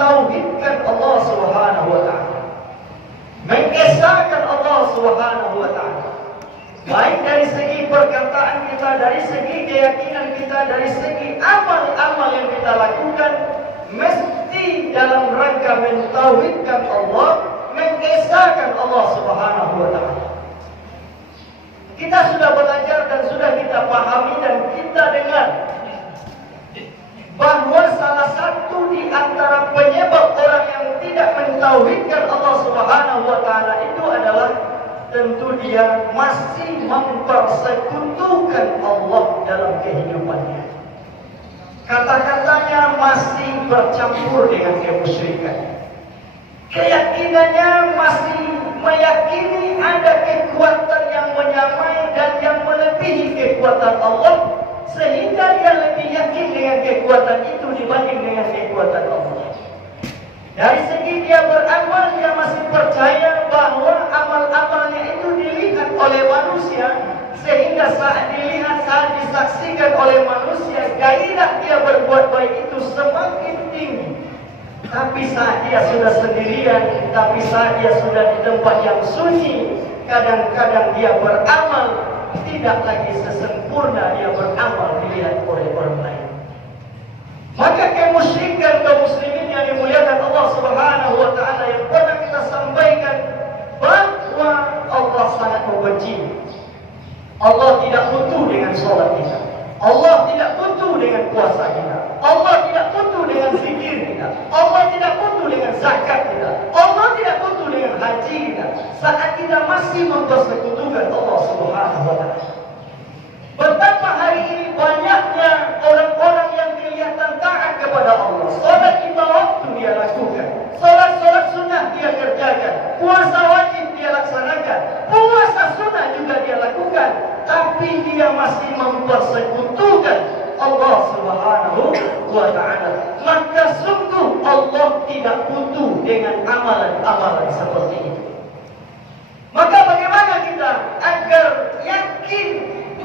mentauhidkan Allah Subhanahu wa taala, mengesahkan Allah Subhanahu wa taala, baik dari segi perkataan kita, dari segi keyakinan kita, dari segi amal-amal yang kita lakukan, mesti dalam rangka mentauhidkan Allah, mengesahkan Allah Subhanahu wa taala. Kita sudah belajar dan sudah kita pahami dan kita dengar bahwa salah satu di antara penyebab orang yang tidak mentauhidkan Allah Subhanahu wa taala itu adalah tentu dia masih mempersekutukan Allah dalam kehidupannya. Kata-katanya masih bercampur dengan kemusyrikan. Keyakinannya masih meyakini ada kekuatan yang menyamai dan yang melebihi kekuatan Allah, sehingga dia lebih yakin dengan kekuatan itu dibanding dengan kekuatan Allah. Dari segi dia beramal, dia masih percaya bahwa amal-amalnya itu dilihat oleh manusia, sehingga saat dilihat, saat disaksikan oleh manusia, gairah dia berbuat baik itu semakin tinggi. Tapi saat dia sudah sendirian, tapi saat dia sudah di tempat yang sunyi, kadang-kadang dia beramal tidak lagi sesempurna dia beramal dilihat oleh orang lain. Maka kemusyrikan kaum muslimin yang dimuliakan Allah Subhanahu wa taala yang pernah kita sampaikan bahwa Allah sangat membenci. Allah tidak butuh dengan salat kita. Allah tidak butuh dengan puasa kita. Allah tidak butuh dengan zikir kita. Allah tidak butuh dengan zakat kita. Allah tidak butuh dengan haji kita. Saat kita masih mempersekutukan Allah Subhanahu wa taala. Betapa hari ini banyaknya orang-orang yang kelihatan taat kepada Allah. Salat lima waktu dia lakukan. Salat sunnah dia kerjakan. Puasa wajib dia laksanakan. Puasa sunnah juga dia lakukan. Tapi dia masih mempersekutukan Allah Subhanahu wa taala. Maka sungguh Allah tidak butuh dengan amalan-amalan seperti itu. Maka bagaimana kita agar yakin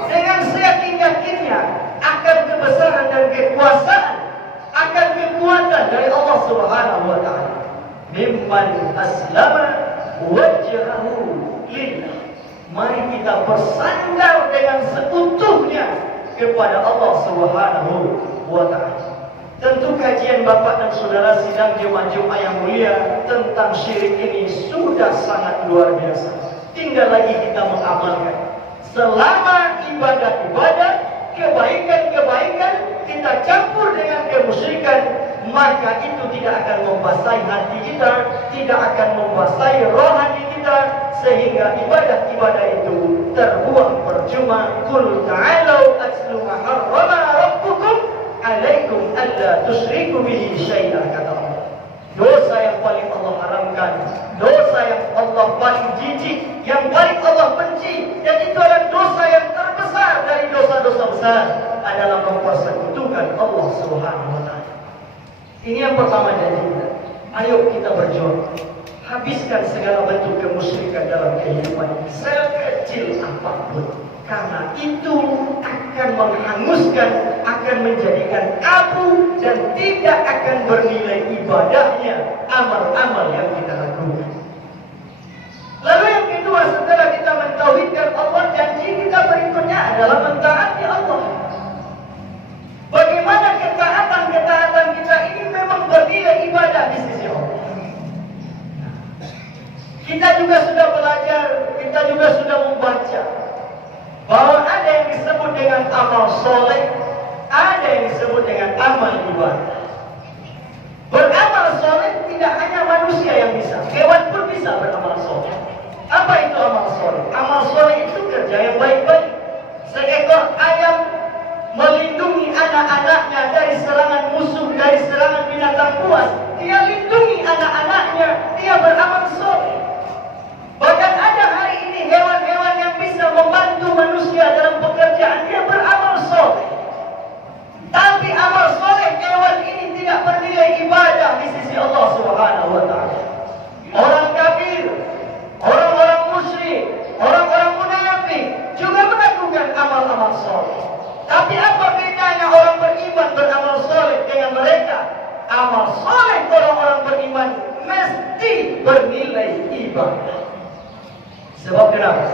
dengan seyakin-yakinnya akan kebesaran dan kekuasaan, akan kekuatan dari Allah Subhanahu wa taala. Mimman aslama wajhahu lillah. Mari kita bersandar dengan seutuhnya kepada Allah Subhanahu wa taala. Tentu kajian Bapak dan Saudara sidang Jumat-Jumat yang mulia tentang syirik ini sudah sangat luar biasa. Tinggal lagi kita mengamalkan. Selama ibadah-ibadah, kebaikan-kebaikan kita campur dengan kemusyrikan, maka itu tidak akan membasahi hati kita, tidak akan membasahi rohani kita, sehingga ibadah-ibadah itu terbuang percuma. Qul ta'alu atlu ma harrama rabbukum alaikum alla tusyriku bihi syai'an, kata Allah. Dosa yang paling Allah haramkan, dosa yang Allah paling jijik, yang paling Allah benci, dan itu adalah dosa yang terbesar dari dosa-dosa besar, adalah mempersekutukan Allah Subhanahu wa taala. Ini yang pertama janji kita. Ayo kita berjuang. Habiskan segala bentuk kemusyrikan dalam kehidupan sekecil apapun. Karena itu akan menghanguskan, akan menjadikan abu, dan tidak akan bernilai ibadahnya, amal-amal yang kita lakukan. Lalu yang kedua, setelah kita mentauhidkan Allah, janji kita berikutnya adalah mentaati Allah. Bagaimana ketaatan kita ini memang bernilai ibadah di sisi Allah. Kita juga sudah belajar, kita juga sudah membaca bahwa ada yang disebut dengan amal soleh, ada yang disebut dengan amal ibadah. Beramal soleh tidak hanya manusia yang bisa, hewan pun bisa beramal soleh. Apa itu amal soleh? Amal soleh itu kerja yang baik-baik. Seekor ayam melindungi anak-anaknya dari serangan musuh, dari serangan binatang buas. Dia lindungi anak-anaknya, dia beramal soleh. Bahkan ada hari ini hewan-hewan yang bisa membantu manusia dalam pekerjaan, dia beramal soleh. Tapi amal soleh hewan ini tidak bernilai ibadah di sisi Allah Subhanahu wa taala. Orang kafir, orang-orang musyrik, orang-orang munafik juga melakukan amal-amal soleh. Tapi apa bedanya orang beriman beramal soleh dengan mereka? Amal soleh orang-orang Sebab kenapa?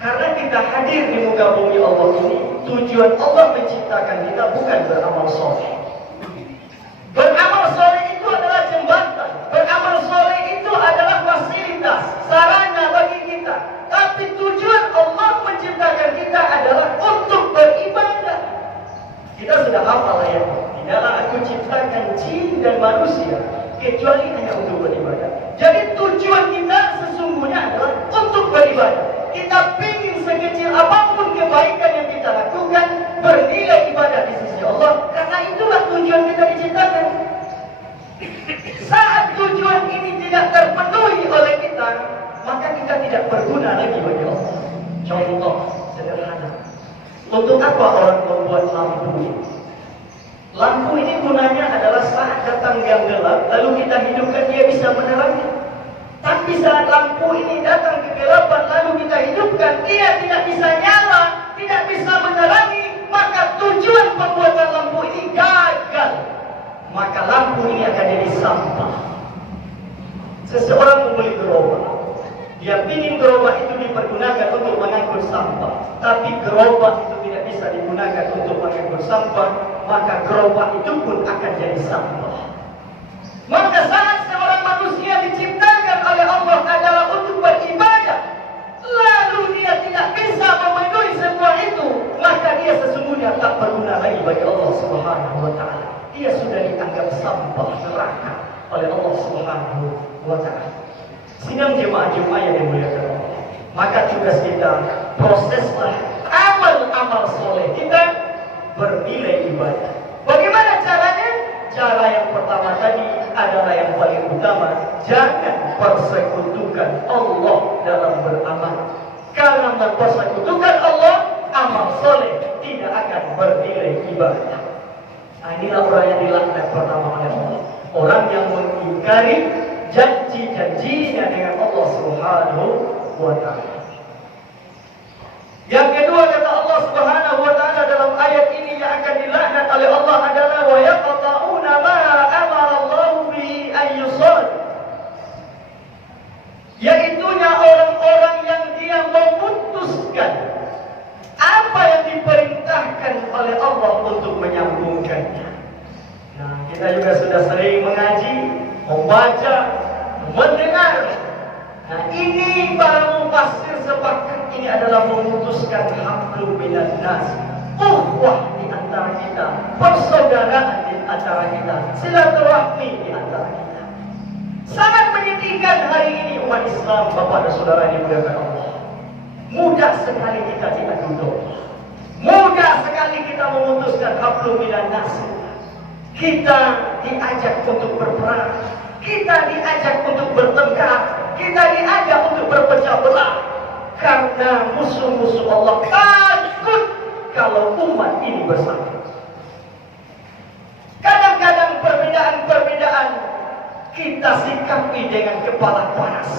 Karena kita hadir di muka bumi Allah ini, tujuan Allah menciptakan kita bukan beramal soleh. Beramal soleh itu adalah jembatan. Beramal soleh itu adalah fasilitas, sarana bagi kita. Tapi tujuan Allah menciptakan kita adalah untuk beribadah. Kita sudah hafal ayat. Tidaklah aku ciptakan jin dan manusia kecuali hanya untuk beribadah. Jadi tujuan kita sesungguhnya adalah untuk beribadah. Kita ingin sekecil apapun kebaikan yang kita lakukan bernilai ibadah di sisi Allah. Karena itulah tujuan kita diciptakan. Saat tujuan ini tidak terpenuhi oleh kita, maka kita tidak berguna lagi bagi Allah. Contoh sederhana. Untuk apa orang membuat lampu ini? Lampu ini gunanya adalah saat datang yang gelap, lalu kita hidupkan dia bisa menerangi. Tapi saat lampu ini datang kegelapan, lalu kita hidupkan, dia tidak bisa nyala, tidak bisa menerangi, maka tujuan pembuatan lampu ini gagal. Maka lampu ini akan jadi sampah. Seseorang membeli gerobak, dia ingin gerobak itu dipergunakan untuk mengangkut sampah, tapi gerobak itu tidak bisa digunakan untuk mengangkut sampah, maka gerobak itu pun akan jadi sampah. Maka saat seorang manusia diciptakan oleh Allah adalah untuk beribadah, lalu dia tidak bisa memenuhi semua itu, maka dia sesungguhnya tak berguna lagi bagi Allah Subhanahu wa Ta'ala. Dia sudah dianggap sampah neraka oleh Allah Subhanahu wa Ta'ala. Sidang jemaah-jemaah yang dimuliakan Allah, maka tugas kita proseslah amal-amal soleh kita bernilai ibadah. Bagaimana caranya? Cara yang pertama tadi adalah yang paling utama, jangan persekutukan Allah dalam beramal. Karena mempersekutukan Allah, amal soleh tidak akan bernilai ibadah. Nah, inilah orang yang dilaknat pertama oleh Allah, orang yang mengingkari janji-janjinya dengan Allah Subhanahu wa Ta'ala. Yang kedua kata Allah Subhanahu wa Ta'ala dalam ayat ini yang akan dilaknat oleh Allah adalah wa yaqta'una ma amara Allah bihi an yusall. Yaitunya orang-orang yang dia memutuskan apa yang diperintahkan oleh Allah untuk menyambungkannya. Nah, kita juga sudah sering mengaji, membaca, mendengar. Nah, ini para mufassir sepakat ini adalah memutuskan hablum minan nas, ukhuwah di antara kita, persaudaraan di antara kita, silaturahmi di antara kita. Sangat menyedihkan hari ini umat Islam, Bapak dan Saudara yang dimuliakan Allah. Mudah sekali kita diadu domba. Mudah sekali kita memutuskan hablum minan nas. Kita diajak untuk berperang, kita diajak untuk bertengkar, kita diajak untuk berpecah belah. Karena musuh-musuh Allah takut kalau umat ini bersatu. Kadang-kadang perbedaan-perbedaan kita sikapi dengan kepala panas.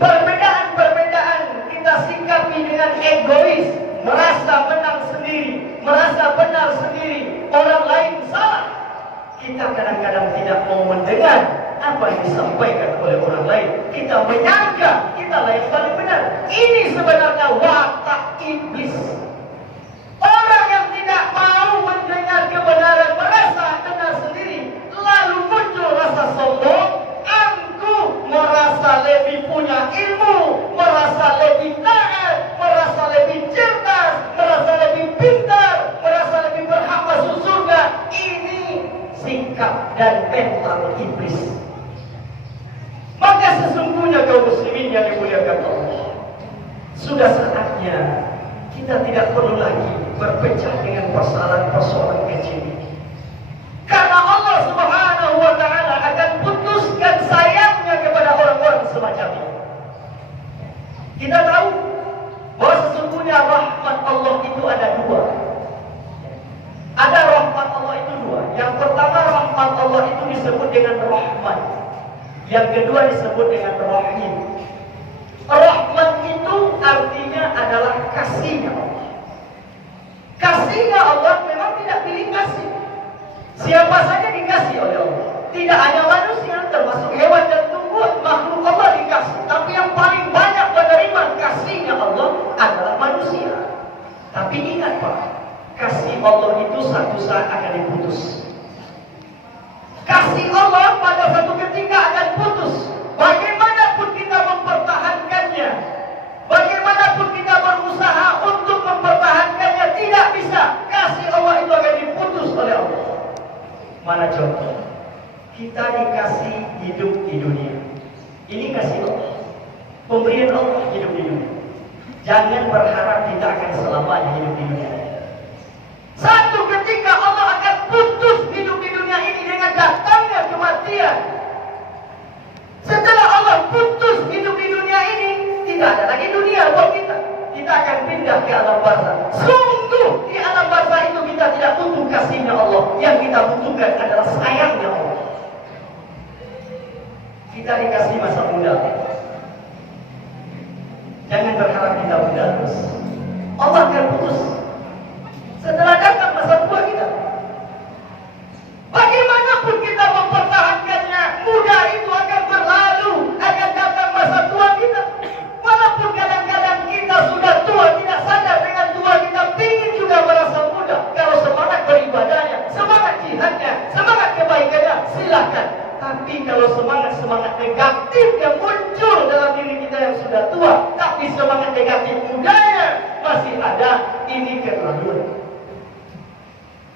Perbedaan-perbedaan kita sikapi dengan egois, merasa menang sendiri, merasa benar sendiri, orang lain salah. Kita kadang-kadang tidak mau mendengar apa yang disampaikan oleh orang lain. Kita menyangka kita lah yang paling benar. Ini sebenarnya watak iblis. Orang yang tidak mau mendengar kebenaran, merasa benar sendiri, lalu muncul rasa sombong, angkuh, merasa lebih punya ilmu, merasa lebih taat, merasa lebih cerdas, merasa lebih pintar, merasa lebih berhak masuk surga. Ini sikap dan mental iblis. Maka sesungguhnya kaum muslimin yang dimuliakan Allah, sudah saatnya kita tidak perlu lagi berpecah dengan persoalan-persoalan kecil ini. Karena Allah Subhanahu wa Ta'ala akan putuskan sayangnya kepada orang-orang semacam ini. Kita tahu bahwa sesungguhnya rahmat Allah itu ada dua. Ada rahmat Allah itu dua. Yang pertama, rahmat Allah itu disebut dengan rahmat. Yang kedua disebut dengan rahim. Rahmat itu artinya adalah kasihnya Allah. Kasihnya Allah memang tidak pilih kasih. Siapa saja dikasih oleh Allah. Tidak hanya manusia, termasuk hewan dan tumbuhan, makhluk Allah dikasih. Tapi yang paling banyak menerima Allah itu satu saat akan diputus. Kasih Allah pada satu ketika akan putus. Bagaimanapun kita mempertahankannya, bagaimanapun kita berusaha untuk mempertahankannya, tidak bisa. Kasih Allah itu akan diputus oleh Allah. Mana contoh? Kita dikasih hidup di dunia. Ini kasih Allah. Pemberian Allah hidup di dunia. Jangan berharap kita akan selamanya hidup di dunia. Satu ketika Allah akan putus hidup di dunia ini dengan datangnya kematian. Setelah Allah putus hidup di dunia ini, tidak ada lagi dunia buat kita. Kita akan pindah ke alam barzah. Sungguh di alam barzah itu kita tidak butuh kasihnya Allah. Yang kita butuhkan adalah sayangnya Allah. Kita dikasih masa muda. Jangan berharap kita muda terus. Allah akan putus setelah datang masa tua kita. Bagaimanapun kita mempertahankannya, muda itu akan berlalu, akan datang masa tua kita. Walaupun kadang-kadang kita sudah tua, tidak sadar dengan tua kita ingin juga merasa muda. Kalau semangat beribadahnya, semangat jihadnya, semangat kebaikannya, silakan. Tapi kalau semangat negatif yang muncul dalam diri kita yang sudah tua, tapi semangat negatif mudanya masih ada, ini keterlaluan.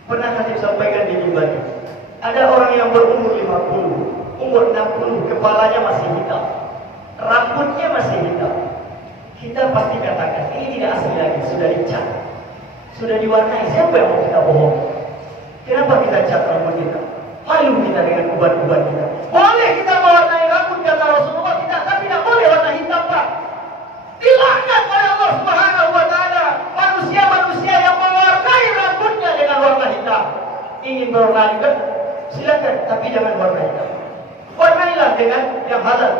Pernah Khatib sampaikan di mimbar, ada orang yang berumur 50, umur 60, kepalanya masih hitam, rambutnya masih hitam. Kita pasti katakan, ini tidak asli lagi, sudah dicat, sudah diwarnai. Siapa yang mau kita bohong? Kenapa kita cat rambut kita? Malu kita dengan uban-uban kita. Boleh kita mewarnai rambut kata Rasulullah kita, tapi tidak boleh warna hitam, Pak. Dilaknat oleh Allah Subhanahu wa taala manusia-manusia yang mewarnai rambutnya dengan warna hitam. Ingin berwarna juga? Silakan, tapi jangan warna hitam. Warnailah dengan yang halal.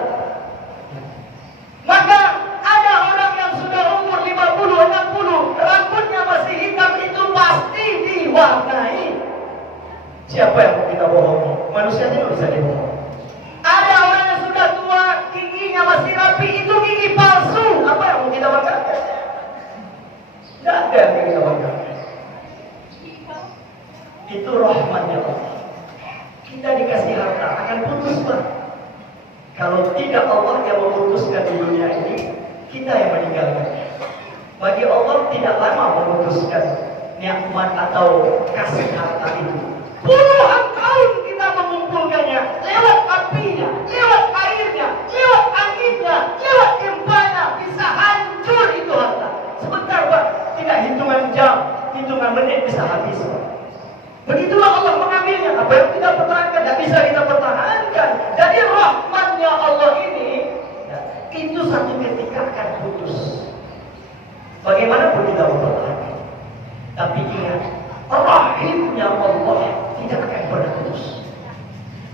Maka ada orang yang sudah umur 50, 60, rambutnya masih hitam, itu pasti diwarnai. Siapa yang mau kita bohongi? Manusianya nggak bisa dibohongi. Ada orang yang sudah tua, giginya masih rapi, itu gigi palsu. Apa yang mau kita banggakan? Tidak ada yang kita banggakan. Itu rahmatnya Allah. Kita dikasih harta akan putus, Pak. Kalau tidak Allah yang memutuskan di dunia ini, kita yang meninggalkan. Bagi Allah tidak lama memutuskan nikmat atau kasih harta itu. Puluhan tahun kita mengumpulkannya lewat apinya, lewat airnya, lewat anginnya, lewat gempanya, bisa hancur itu harta. Sebentar, Pak, tidak hitungan jam, hitungan menit bisa habis, Pak. Begitulah Allah mengambilnya. Apa yang kita pertahankan tidak bisa kita pertahankan. Jadi rahmatnya Allah ini itu satu ketika akan putus. Bagaimanapun kita mempertahankan, tapi ingat, rahimnya Allah tidak akan pernah putus.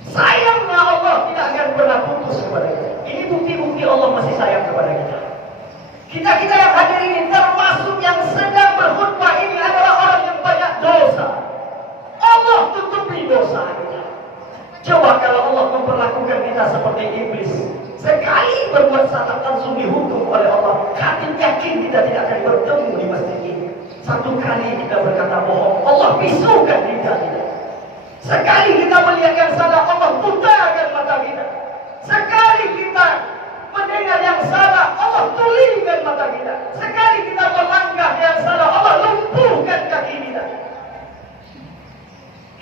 Sayangnya Allah tidak akan pernah putus kepada kita. Ini bukti-bukti Allah masih sayang kepada kita. Kita yang hadir ini, termasuk yang sedang berkhutbah ini, adalah orang yang banyak dosa. Allah tutupi dosa kita. Coba kalau Allah memperlakukan kita seperti iblis, sekali berbuat salah langsung dihukum oleh Allah. Kami yakin kita tidak akan bertemu di masjid ini. Satu kali kita berkata bohong, Allah bisukan lidah kita. Sekali kita melihat yang salah, Allah putahkan mata kita. Sekali kita mendengar yang salah, Allah tulikan mata kita. Sekali kita melangkah yang salah, Allah lumpuhkan kaki kita.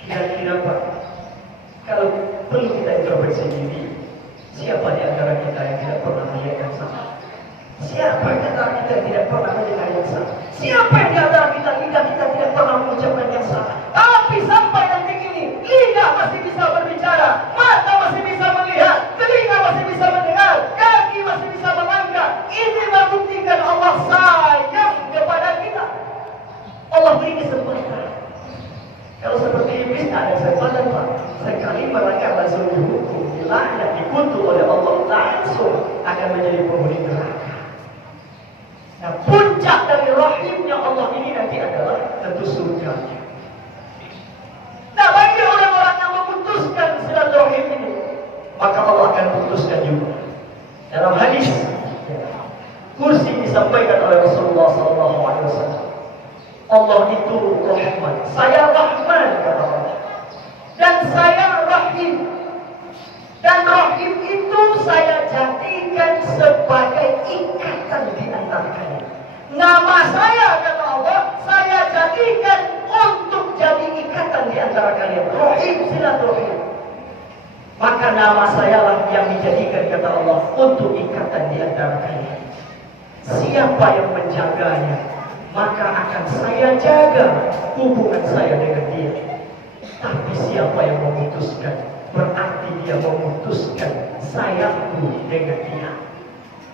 Kira-kira, Pak, kalau perlu kita introspeksi diri, siapa di antara kita yang tidak pernah melihat yang salah? Siapa di antara kita yang tidak pernah mendengar yang salah? Siapa di antara kita lidah kita tidak pernah mengucapkan yang salah? Tapi sampai detik ini, lidah masih bisa berbicara, mata masih bisa melihat, telinga masih bisa mendengar, kaki masih bisa melangkah. Ini membuktikan Allah sayang kepada kita. Allah beri kesempatan. Kalau seperti iblis ada kesempatan, Pak. Sekali melanggar langsung dihukum, dilaknat, dikutuk oleh Allah, langsung akan menjadi penghuni neraka. Nah, puncak dari rahimnya Allah ini nanti adalah tentu surganya. Nah, bagi orang-orang yang memutuskan silaturahim ini, maka Allah akan putuskan juga. Dalam hadis kursi disampaikan oleh Rasulullah SAW, Allah itu rahmat. Saya Rahman, kata Allah. Dan saya Rahim. Dan Rahim itu saya jadikan sebagai ikatan di antara kalian. Nama saya, kata Allah, saya jadikan untuk jadi ikatan di antara kalian. Rahim, silaturahim. Maka nama saya lah yang dijadikan, kata Allah, untuk ikatan di antara kalian. Siapa yang menjaganya, maka akan saya jaga hubungan saya dengan dia. Tapi siapa yang memutuskan, berarti dia memutuskan sayangku dengan dia.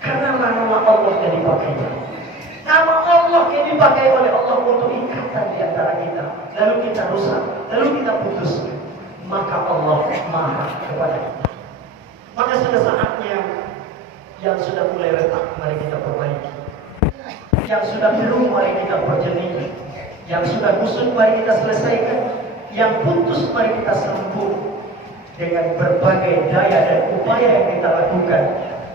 Karena nama Allah yang dipakai. Nama Allah yang dipakai oleh Allah untuk ikatan di antara kita. Lalu kita rusak, lalu kita putuskan. Maka Allah marah kepada kita. Maka sudah saatnya yang sudah mulai retak, mari kita perbaiki. Yang sudah belum, mari kita perjenih. Yang sudah kusut, mari kita selesaikan. Yang putus, mari kita sambung. Dengan berbagai daya dan upaya yang kita lakukan,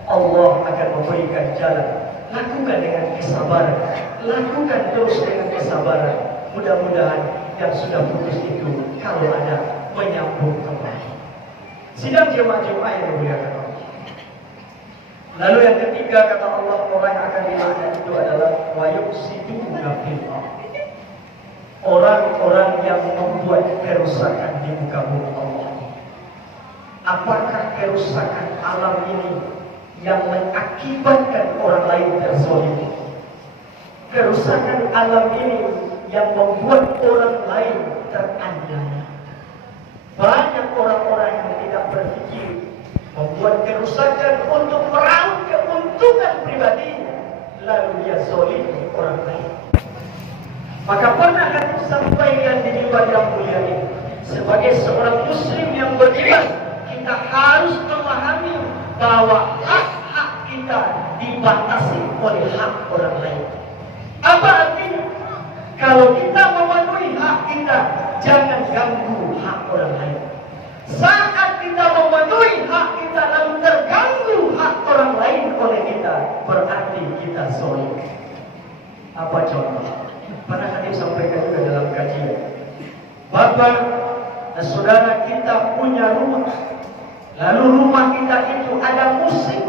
Allah akan memberikan jalan. Lakukan dengan kesabaran. Lakukan terus dengan kesabaran. Mudah-mudahan yang sudah putus itu, kalau ada, menyambung kembali. Sidang jemaah-jemaah yang dimuliakan Allah. Lalu yang ketiga, kata Allah, orang yang akan dilaknat itu adalah wa yufsiduna fil ardh. Orang-orang yang membuat kerusakan di muka bumi Allah. Apakah kerusakan alam ini yang mengakibatkan orang lain terzalim? Kerusakan alam ini yang membuat orang lain teraniaya. Banyak orang-orang yang tidak berpikir, membuat kerusakan untuk meraup keuntungan pribadinya, lalu dia zalimi orang lain. Maka pernah hadis sampaikan di mimbar yang mulia ini, sebagai seorang muslim yang beriman, kita harus memahami bahwa hak-hak kita dibatasi oleh hak orang lain. Apa artinya? Kalau kita memenuhi hak kita, jangan ganggu hak orang lain. Saat kita memenuhi hak kita lalu terganggu hak orang lain oleh kita, berarti kita zalim. Apa contoh? Pernah hadir sampaikan juga dalam kajian. Bapak dan saudara kita punya rumah, lalu rumah kita itu ada musik.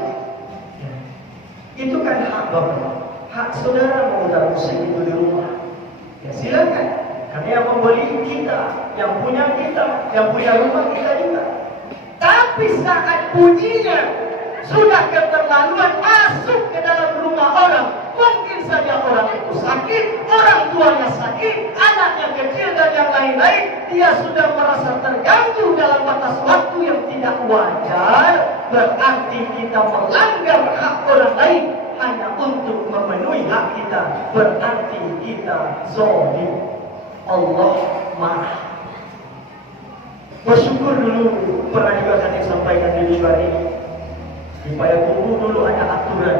Itu kan hak bapak. Hak saudara memutar musik itu di rumah. Ya silakan. Karena yang membeli kita, yang punya kita, yang punya rumah kita juga. Tapi saat bunyinya sudah keterlaluan masuk ke dalam rumah orang, mungkin saja orang itu sakit, orang tuanya sakit, anaknya kecil dan yang lain-lain, dia sudah merasa terganggu dalam batas waktu yang tidak wajar. Berarti kita melanggar hak orang lain hanya untuk memenuhi hak kita, berarti kita zalim. Allah marah. Bersyukur dulu, pernah juga saya sampaikan di mimbar ini. Di Payakumbuh dulu ada aturan.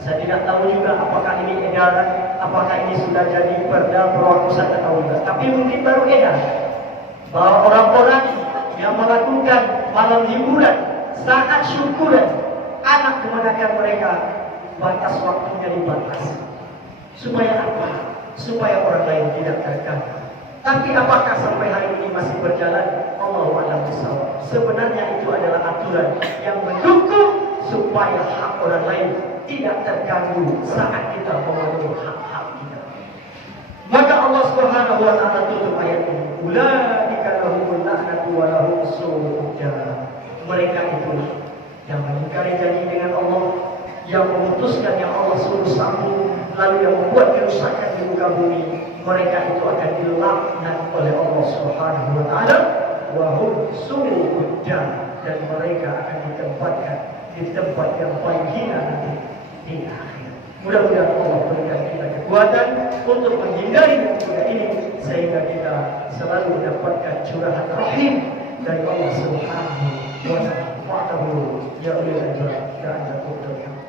Saya tidak tahu juga apakah ini edaran, apakah ini sudah jadi perda berlaku, saya tahu juga. Tapi mungkin baru edar bahwa orang-orang yang melakukan malam hiburan saat syukuran, anak kemenakan mereka, batas waktunya dibatasi. Supaya apa? Supaya orang lain tidak terganggu. Tapi apakah sampai hari ini masih berjalan? Allahu a'lam bishawab. Sebenarnya itu adalah aturan yang mendukung supaya hak orang lain tidak terganggu saat kita memenuhi hak-hak kita. Maka Allah Subhanahu wa taala tutup ayat ini. Ulaika lahumul la'natu wa lahum su'ud dar. Mereka itulah yang mengingkari janji dengan Allah, yang memutuskan yang Allah suruh sambung, lalu yang membuat kerusakan di muka bumi. Mereka itu akan dilaknat oleh Allah Subhanahu wa taala, wa hum su'ud dar, dan mereka akan ditempatkan di tempat yang paling hina nanti di akhir. Mudah-mudahan Allah berikan kita kekuatan untuk menghindari musibah ini, sehingga kita selalu mendapatkan curahan rahim dari Allah Subhanahu wa taala. Ya Allah, ya Allah,